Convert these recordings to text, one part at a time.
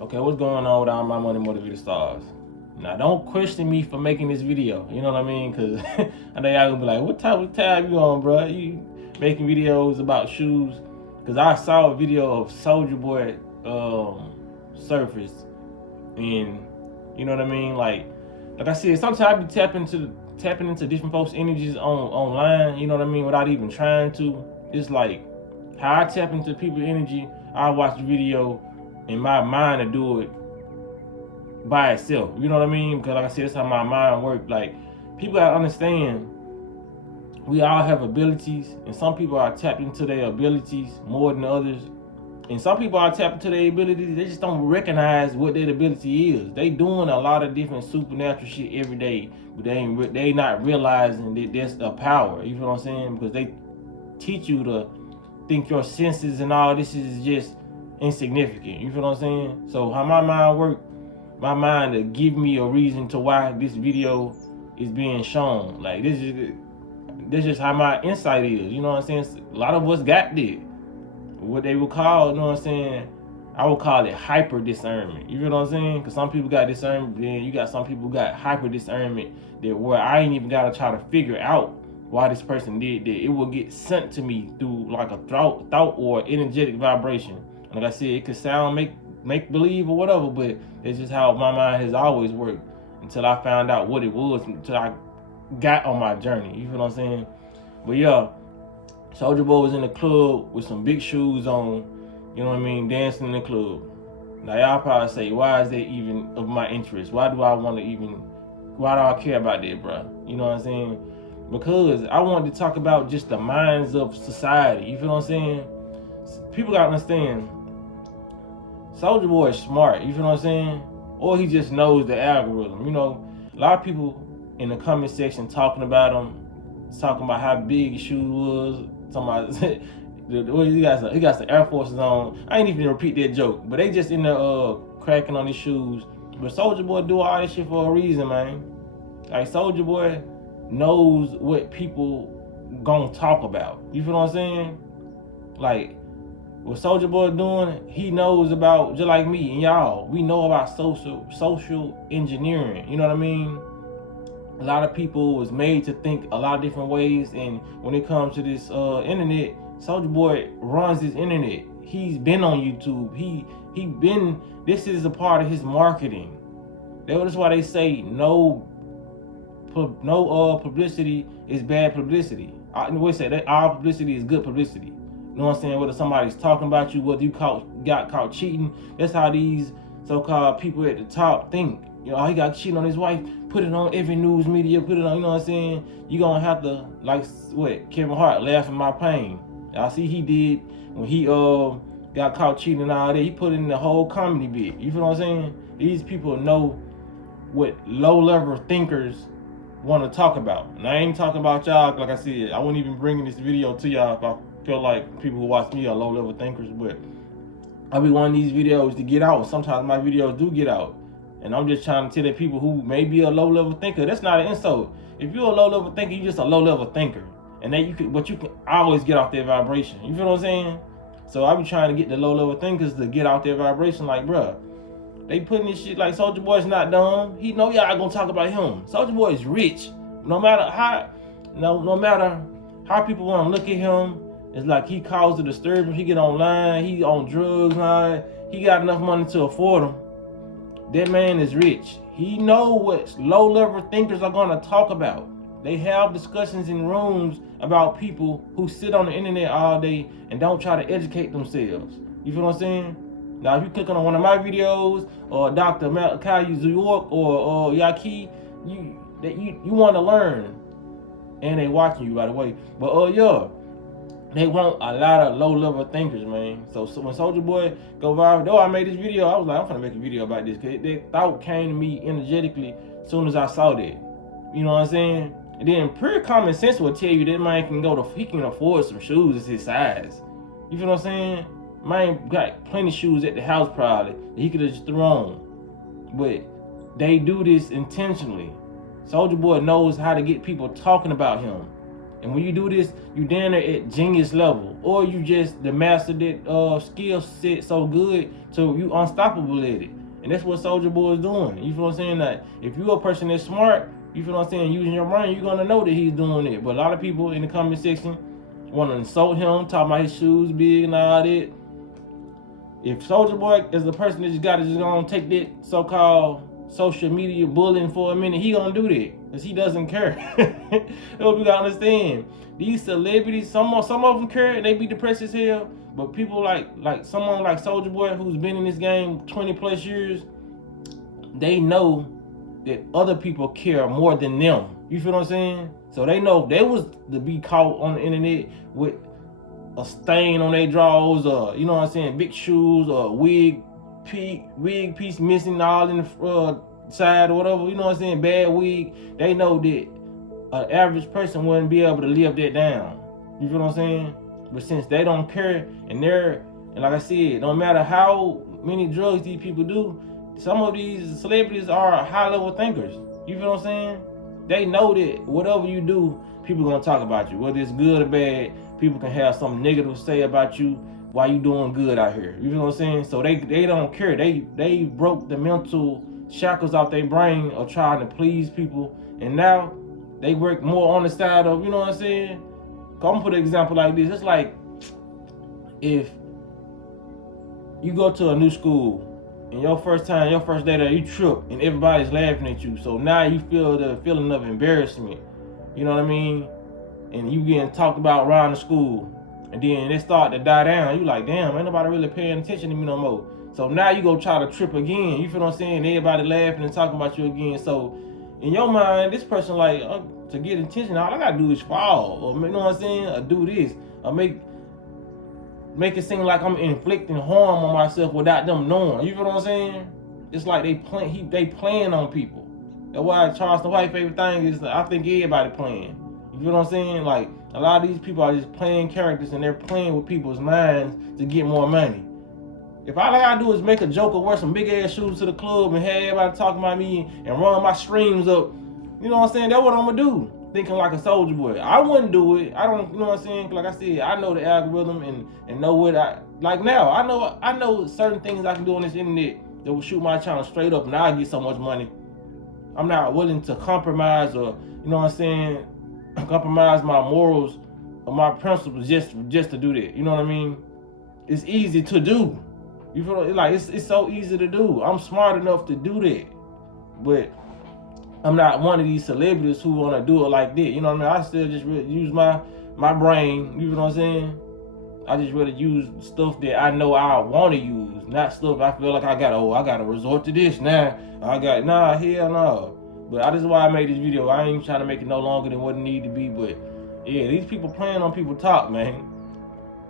Okay, what's going on with all my money motivated stars? Now, don't question me for making this video. You know what I mean? Because I know y'all gonna be like, what type of tab you on, bro? You making videos about shoes? Because I saw a video of Soulja Boy surface, and you know what I mean? Like I said, sometimes I be tapping into different folks' energies online. You know what I mean? Without even trying to. It's like how I tap into people's energy. I watch the video in my mind to do it by itself. You know what I mean? Because like I said, that's how my mind works. Like, people gotta understand, we all have abilities, and some people are tapped into their abilities more than others. And some people are tapped into their abilities, they just don't recognize what their ability is. They doing a lot of different supernatural shit every day, but they not realizing that that's a power. You know what I'm saying? Because they teach you to think your senses and all this is just insignificant. You feel what I'm saying? So how my mind works, my mind to give me a reason to why this video is being shown. Like, this is just how my insight is. You know what I'm saying? A lot of us got this. What they would call, you know what I'm saying? I would call it hyper discernment. You feel what I'm saying? Because some people got discernment, then you got some people who got hyper discernment that where I ain't even gotta try to figure out why this person did that. It will get sent to me through like a thought or energetic vibration. Like I said, it could sound make believe or whatever, but it's just how my mind has always worked until I found out what it was, until I got on my journey. You feel what I'm saying? But yeah, Soulja Boy was in the club with some big shoes on, you know what I mean, dancing in the club. Now y'all probably say, why is that even of my interest? Why do I care about that, bro? You know what I'm saying? Because I wanted to talk about just the minds of society. You feel what I'm saying? People gotta understand, Soulja Boy is smart. You feel what I'm saying? Or he just knows the algorithm. You know, a lot of people in the comment section talking about him, talking about how big his shoe was, talking about he got some Air Forces on. I ain't even repeat that joke, but they just in there cracking on his shoes. But Soulja Boy do all this shit for a reason, man. Like, Soulja Boy knows what people gonna talk about. You feel what I'm saying? Like, what Soulja Boy doing, he knows about, just like me and y'all, we know about social engineering. You know what I mean? A lot of people was made to think a lot of different ways, and when it comes to this internet, Soulja Boy runs this internet. He's been on YouTube. This is a part of his marketing. That's why they say no publicity is bad publicity. I always say that all publicity is good publicity. You know what I'm saying? Whether somebody's talking about you, whether you got caught cheating, that's how these so-called people at the top think. You know, he got cheating on his wife, put it on every news media, put it on, you know what I'm saying? You gonna have to, like what, Kevin Hart, laugh at my pain. I see he did when he got caught cheating and all that. He put it in the whole comedy bit. You feel what I'm saying? These people know what low-level thinkers want to talk about. And I ain't talking about y'all. Like I said, I wouldn't even bring this video to y'all if I feel like people who watch me are low-level thinkers. But I be wanting these videos to get out. Sometimes my videos do get out, and I'm just trying to tell the people who may be a low-level thinker, that's not an insult. If you're a low-level thinker, you're just a low-level thinker, and then you can always get off their vibration. You feel what I'm saying? So I be trying to get the low-level thinkers to get out their vibration. Like, bruh, they putting this shit like Soulja Boy's not dumb. He know y'all gonna talk about him. Soulja Boy is rich. No matter how people want to look at him, it's like he caused a disturbance. He get online, he on drugs, he got enough money to afford them. That man is rich. He know what low-level thinkers are gonna talk about. They have discussions in rooms about people who sit on the internet all day and don't try to educate themselves. You feel what I'm saying? Now, if you click on one of my videos, or Dr. Malachi New York, or Yaki, you want to learn, and they watching you, by the way. But yeah, they want a lot of low-level thinkers, man. So when Soulja Boy go viral, though I made this video, I was like, I'm gonna make a video about this, because that thought came to me energetically as soon as I saw that. You know what I'm saying? And then pure common sense will tell you that man he can afford some shoes that's his size. You feel what I'm saying? Man got plenty of shoes at the house probably that he could have just thrown. But they do this intentionally. Soulja Boy knows how to get people talking about him. And when you do this, you down there at genius level, or you just the master that skill set so good, so you unstoppable at it. And that's what Soulja Boy is doing. You feel what I'm saying? That if you're a person that's smart, you feel what I'm saying, using your brain, you're gonna know that he's doing it. But a lot of people in the comment section want to insult him, talk about his shoes big and all that. If Soulja Boy is the person that just gonna take that so-called social media bullying for a minute, he gonna do that because he doesn't care. That's what we gotta understand. These celebrities, some of them care and they be depressed as hell. But people like someone like Soulja Boy who's been in this game 20 plus years, they know that other people care more than them. You feel what I'm saying? So they know if they was to be caught on the internet with a stain on their drawers, or you know what I'm saying, big shoes, or wig piece missing all in the side or whatever, you know what I'm saying, bad wig, they know that an average person wouldn't be able to live that down. You feel what I'm saying? But since they don't care, and like I said, no matter how many drugs these people do, some of these celebrities are high level thinkers. You feel what I'm saying? They know that whatever you do, people gonna talk about you, whether it's good or bad. People can have something negative to say about you while you doing good out here. You know what I'm saying? So they don't care. They broke the mental shackles out their brain of trying to please people, and now they work more on the side of, you know what I'm saying? I'm gonna put an example like this. It's like if you go to a new school and your first day there, you trip and everybody's laughing at you. So now you feel the feeling of embarrassment. You know what I mean? And you getting talked about around the school, and then they start to die down. You like, damn, ain't nobody really paying attention to me no more. So now you go try to trip again. You feel what I'm saying? Everybody laughing and talking about you again. So in your mind, this person like, to get attention, all I gotta do is fall, or you know what I'm saying, or do this, or make it seem like I'm inflicting harm on myself without them knowing. You feel what I'm saying? It's like they playing on people. That's why Charleston White's favorite thing is, I think everybody playing. You feel what I'm saying? Like, a lot of these people are just playing characters, and they're playing with people's minds to get more money. If all I gotta do is make a joke or wear some big ass shoes to the club and have everybody talking about me and run my streams up, you know what I'm saying? That's what I'm gonna do. Thinking like a Soulja Boy. I wouldn't do it. I don't, you know what I'm saying? Like I said, I know the algorithm and know what like now. I know certain things I can do on this internet that will shoot my channel straight up and I'll get so much money. I'm not willing to compromise, or, you know what I'm saying, compromise my morals or my principles just to do that. You know what I mean? It's easy to do. You feel like it's so easy to do. I'm smart enough to do that, but I'm not one of these celebrities who want to do it like that. You know what I mean? I still just really use my brain. You know what I'm saying? I just really use stuff that I know I want to use, not stuff I feel like I gotta resort to this now. Hell no. But that's why I made this video. I ain't trying to make it no longer than what it need to be. But yeah, these people playing on people talk, man.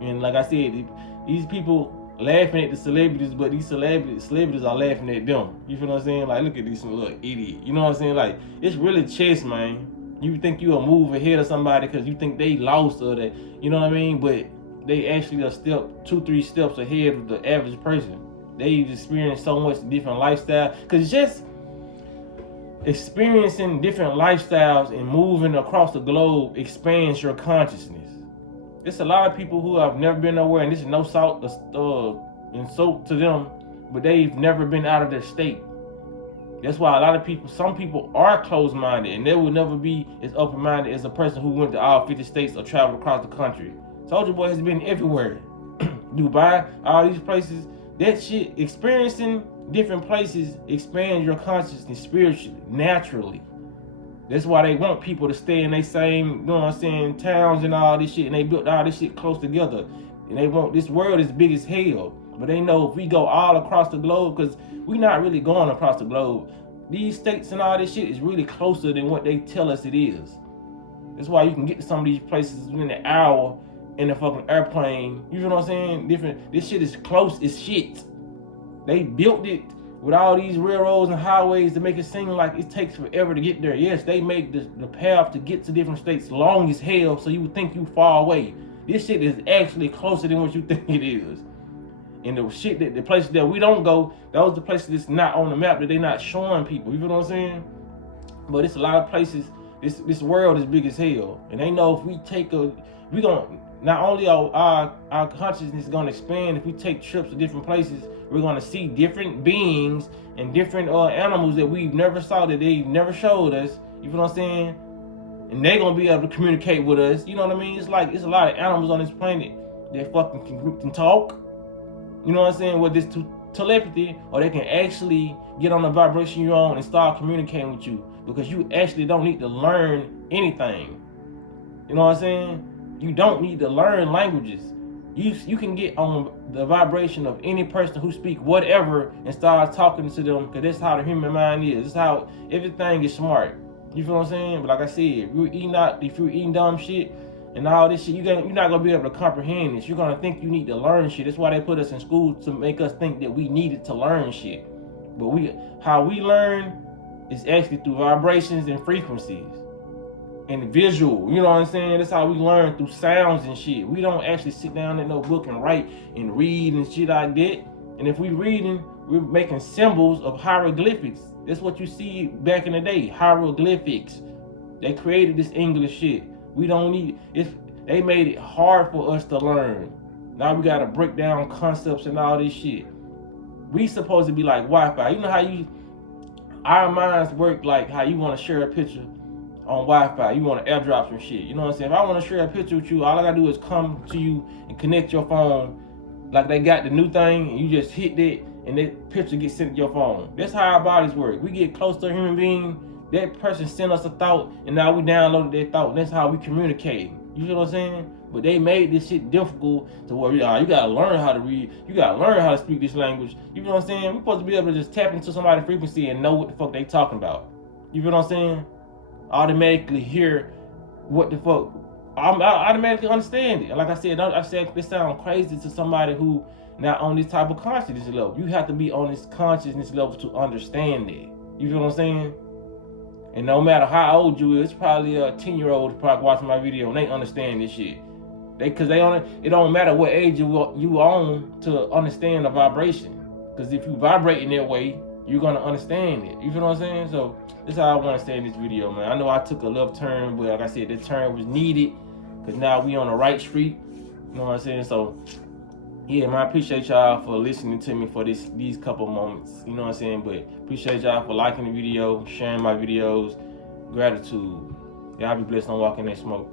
And like I said, these people laughing at the celebrities, but these celebrities are laughing at them. You feel what I'm saying? Like, look at these little idiot. You know what I'm saying? Like, it's really chess, man. You think you a move ahead of somebody because you think they lost, or that, you know what I mean? But they actually a step, 2-3 steps ahead of the average person. They experience so much different lifestyle, because just experiencing different lifestyles and moving across the globe expands your consciousness. There's a lot of people who have never been nowhere, and this is no insult to them, but they've never been out of their state. That's why a lot of people, some people are closed-minded, and they will never be as open-minded as a person who went to all 50 states or traveled across the country. Soulja Boy has been everywhere. Dubai, all these places. That shit, experiencing different places expands your consciousness spiritually, naturally. That's why they want people to stay in their same, you know what I'm saying, towns and all this shit, and they built all this shit close together. And they want, this world is big as hell. But they know if we go all across the globe, because we're not really going across the globe. These states and all this shit is really closer than what they tell us it is. That's why you can get to some of these places within an hour in a fucking airplane. You know what I'm saying? This shit is close as shit. They built it with all these railroads and highways to make it seem like it takes forever to get there. Yes, they make the path to get to different states long as hell, so you would think you far away. This shit is actually closer than what you think it is. And the places that we don't go, those are the places that's not on the map, that they not showing people. You feel what I'm saying? But it's a lot of places this world is big as hell, and they know if we take we gonna not only our consciousness is gonna expand if we take trips to different places. We're gonna see different beings and different animals that we've never saw, that they never showed us. You feel what I'm saying? And they're gonna be able to communicate with us. You know what I mean? It's like it's a lot of animals on this planet that fucking can talk. You know what I'm saying? With this telepathy, or they can actually get on the vibration you're on and start communicating with you, because you actually don't need to learn anything. You know what I'm saying? You don't need to learn languages. You can get on the vibration of any person who speak whatever and start talking to them, because that's how the human mind is. That's how everything is smart. You feel what I'm saying? But like I said, if you're eating dumb shit and all this shit, you're not gonna be able to comprehend this. You're gonna think you need to learn shit. That's why they put us in school, to make us think that we needed to learn shit. But how we learn is actually through vibrations and frequencies and visual. You know what I'm saying? That's how we learn, through sounds and shit. We don't actually sit down in no book and write and read and shit like that. And if we reading, we're making symbols of hieroglyphics. That's what you see back in the day, hieroglyphics. They created this English shit. We don't need it. They made it hard for us to learn. Now we gotta break down concepts and all this shit. We supposed to be like Wi-Fi. You know how our minds work like how you want to share a picture on Wi-Fi. You want to airdrop some shit. You know what I'm saying? If I want to share a picture with you, all I gotta do is come to you and connect your phone, like they got the new thing, and you just hit that, and that picture gets sent to your phone. That's how our bodies work. We get close to a human being, that person sent us a thought, and now we downloaded that thought, and that's how we communicate. You feel what I'm saying? But they made this shit difficult to where you gotta learn how to read, you gotta learn how to speak this language. You feel what I'm saying? We're supposed to be able to just tap into somebody's frequency and know what the fuck they talking about. You feel what I'm saying? Automatically hear what the fuck. I automatically understand it. Like I said this sounds crazy to somebody who not on this type of consciousness level. You have to be on this consciousness level to understand it. You feel what I'm saying? And no matter how old you is, it's probably a 10-year-old probably watching my video and they understand this shit. It don't matter what age you on to understand the vibration. Because if you vibrate in that way, you're gonna understand it. You feel what I'm saying? So this is how I want to stay in this video, man. I know I took a left turn, but like I said, this turn was needed, because now we on the right street. You know what I'm saying? So yeah, man, I appreciate y'all for listening to me for these couple moments. You know what I'm saying? But appreciate y'all for liking the video, sharing my videos. Gratitude. Y'all be blessed on walking that smoke.